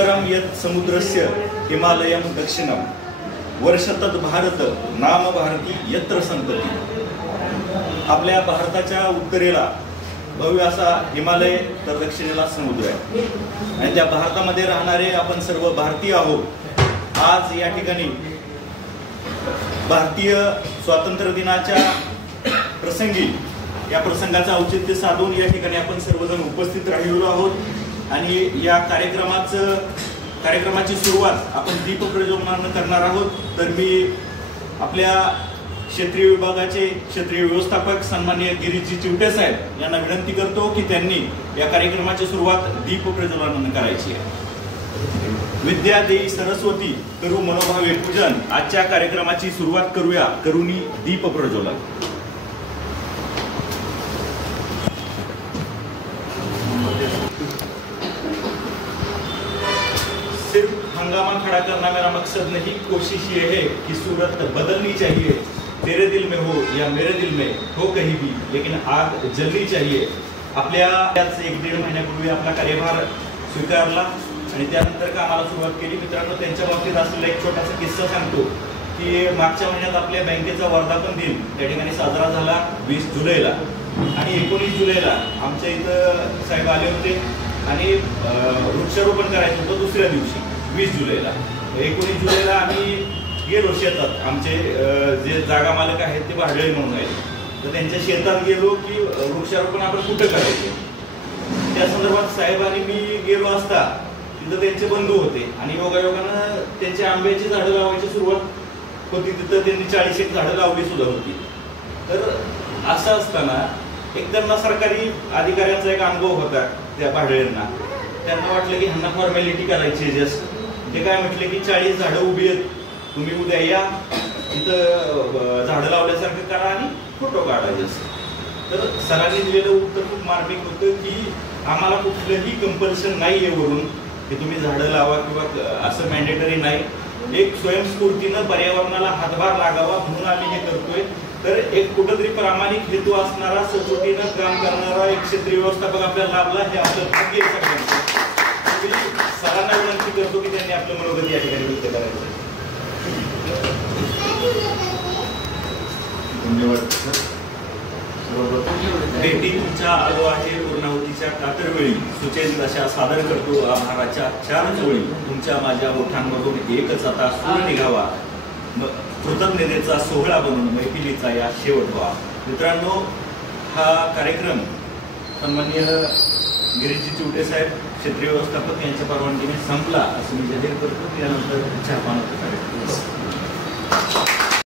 उत्तरम यत् समुद्रस्य हिमालयम दक्षिणम वर्षतत भारत नाम भारती यत्र संतती। आपल्या भारताच्या उत्तरेला भव्य असा हिमालय तर दक्षिणेला समुद्र आहे आणि त्या भारतामध्ये राहणारे आपण सर्व भारतीय आहोत। आज या ठिकाणी भारतीय स्वातंत्र्य दिनाच्या प्रसंगी या प्रसंगाचं औचित्य साधून या ठिकाणी आपण सर्वजण उपस्थित राहिलेलो आहोत आणि या कार्यक्रमाची सुरुवात आपण दीप प्रज्वलनाने करणार आहोत। तर मी आपल्या क्षेत्रीय विभागाचे क्षेत्रीय व्यवस्थापक सन्माननीय गिरीजी चिवटे साहेब यांना विनंती करतो की त्यांनी या कार्यक्रमाची सुरुवात दीप प्रज्वलनाने करायची आहे। विद्या देई सरस्वती करू मनोभावे पूजन। आजच्या कार्यक्रमाची सुरुवात करूया करुणी दीप प्रज्वलन। सिर्फ हंगामा खड़ा करना मेरा मकसद नहीं, कोशिश ये है कि सूरत बदलनी चाहिए। तेरे दिल में हो या मेरे दिल में हो कहीं भी, लेकिन आग जलनी चाहिए। आपल्या एक दीड महिन्यापूर्वी आपला कार्यभार स्वीकारला आणि त्यानंतर कामाला सुरुवात केली। मित्रांनो, त्यांच्या बाबतीत असलेला एक छोटासा किस्सा सांगतो की मागच्या महिन्यात आपल्या बँकेचा वर्धापन दिन त्या ठिकाणी साजरा झाला 20 जुलैला आणि 19 जुलैला आमच्या इथं साहेब आले होते आणि वृक्षारोपण करायचं होतं दुसऱ्या दिवशी 20 जुलैला। 19 जुलैला आम्ही गेलो शेतात, आमचे जे जागा मालक आहेत ते भाडळे म्हणून आहेत, तर त्यांच्या शेतात गेलो की वृक्षारोपण आपण कुठं करायचं त्या संदर्भात साहेब आणि मी गेलो असता तिथं त्यांचे बंधू होते आणि योगायोगानं त्यांची आंब्याची झाडं लावायची सुरुवात होती। तिथं त्यांनी 40 झाडं लावली सुद्धा होती। तर असं असताना एक त्यांना सरकारी अधिकाऱ्यांचा एक अनुभव होता त्या भाडळ्यांना। त्यांना वाटलं की ह्यांना फॉर्मॅलिटी करायची जस्ट। ते काय म्हटले की 40 झाडं उभी आहेत, तुम्ही उद्या या इथं झाडं लावल्यासारखं करा आणि फोटो काढायचे। तर सरांनी दिलेलं उत्तर खूप मार्मिक होतं की आम्हाला कुठलंही कंपल्शन नाही आहे वरून की तुम्ही झाडं लावा किंवा असं मॅन्डेटरी नाही। एक स्वयंस्फूर्तीनं पर्यावरणाला हातभार लागावा म्हणून आम्ही हे करतोय। तर एक कुठंतरी प्रामाणिक हेतू असणारा सचोटीनं काम करणारा एक क्षेत्रीय व्यवस्थापक आपल्याला लाभला, हे आपलं भाग्य आहे। सरांना विनंती करतो की त्यांनी आपलं मनोगत या ठिकाणी व्यक्त करायचं। धन्यवाद सर। भेटी तुमच्या आलो आहे पूर्णाहुतीच्या कातरवेळी सुचेल अशा सादर करतो आभाराच्या 4 जोळी। तुमच्या माझ्या ओठांमधून एकच आता सूर निघावा, कृतज्ञतेचा सोहळा बनून मैफिलीचा या शेवट व्हा। मित्रांनो, हा कार्यक्रम सन्माननीय गिरीजी चिवटे साहेब क्षेत्रीय व्यवस्थापक यांच्या परवानगीने संपला असं मी जाहीर करतो। त्यानंतर 4 पानाचा कार्यक्रम